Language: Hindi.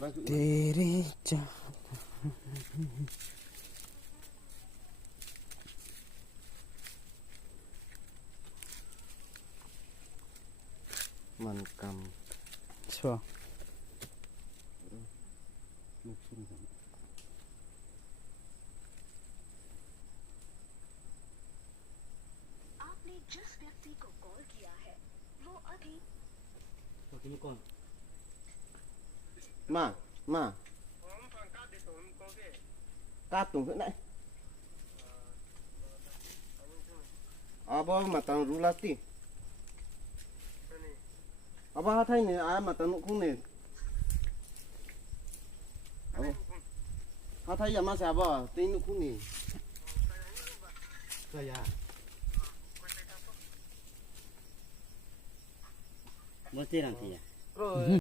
तेरे मन कम अच्छा आपने जिस व्यक्ति को कॉल किया है वो अभी कौन mà cắt tùng thế này bao mà tao rú lát đi bao thay này ai mà tao nụ không này thay giờ mà sao bao tính nụ không này sao ya Mesti nanti ya.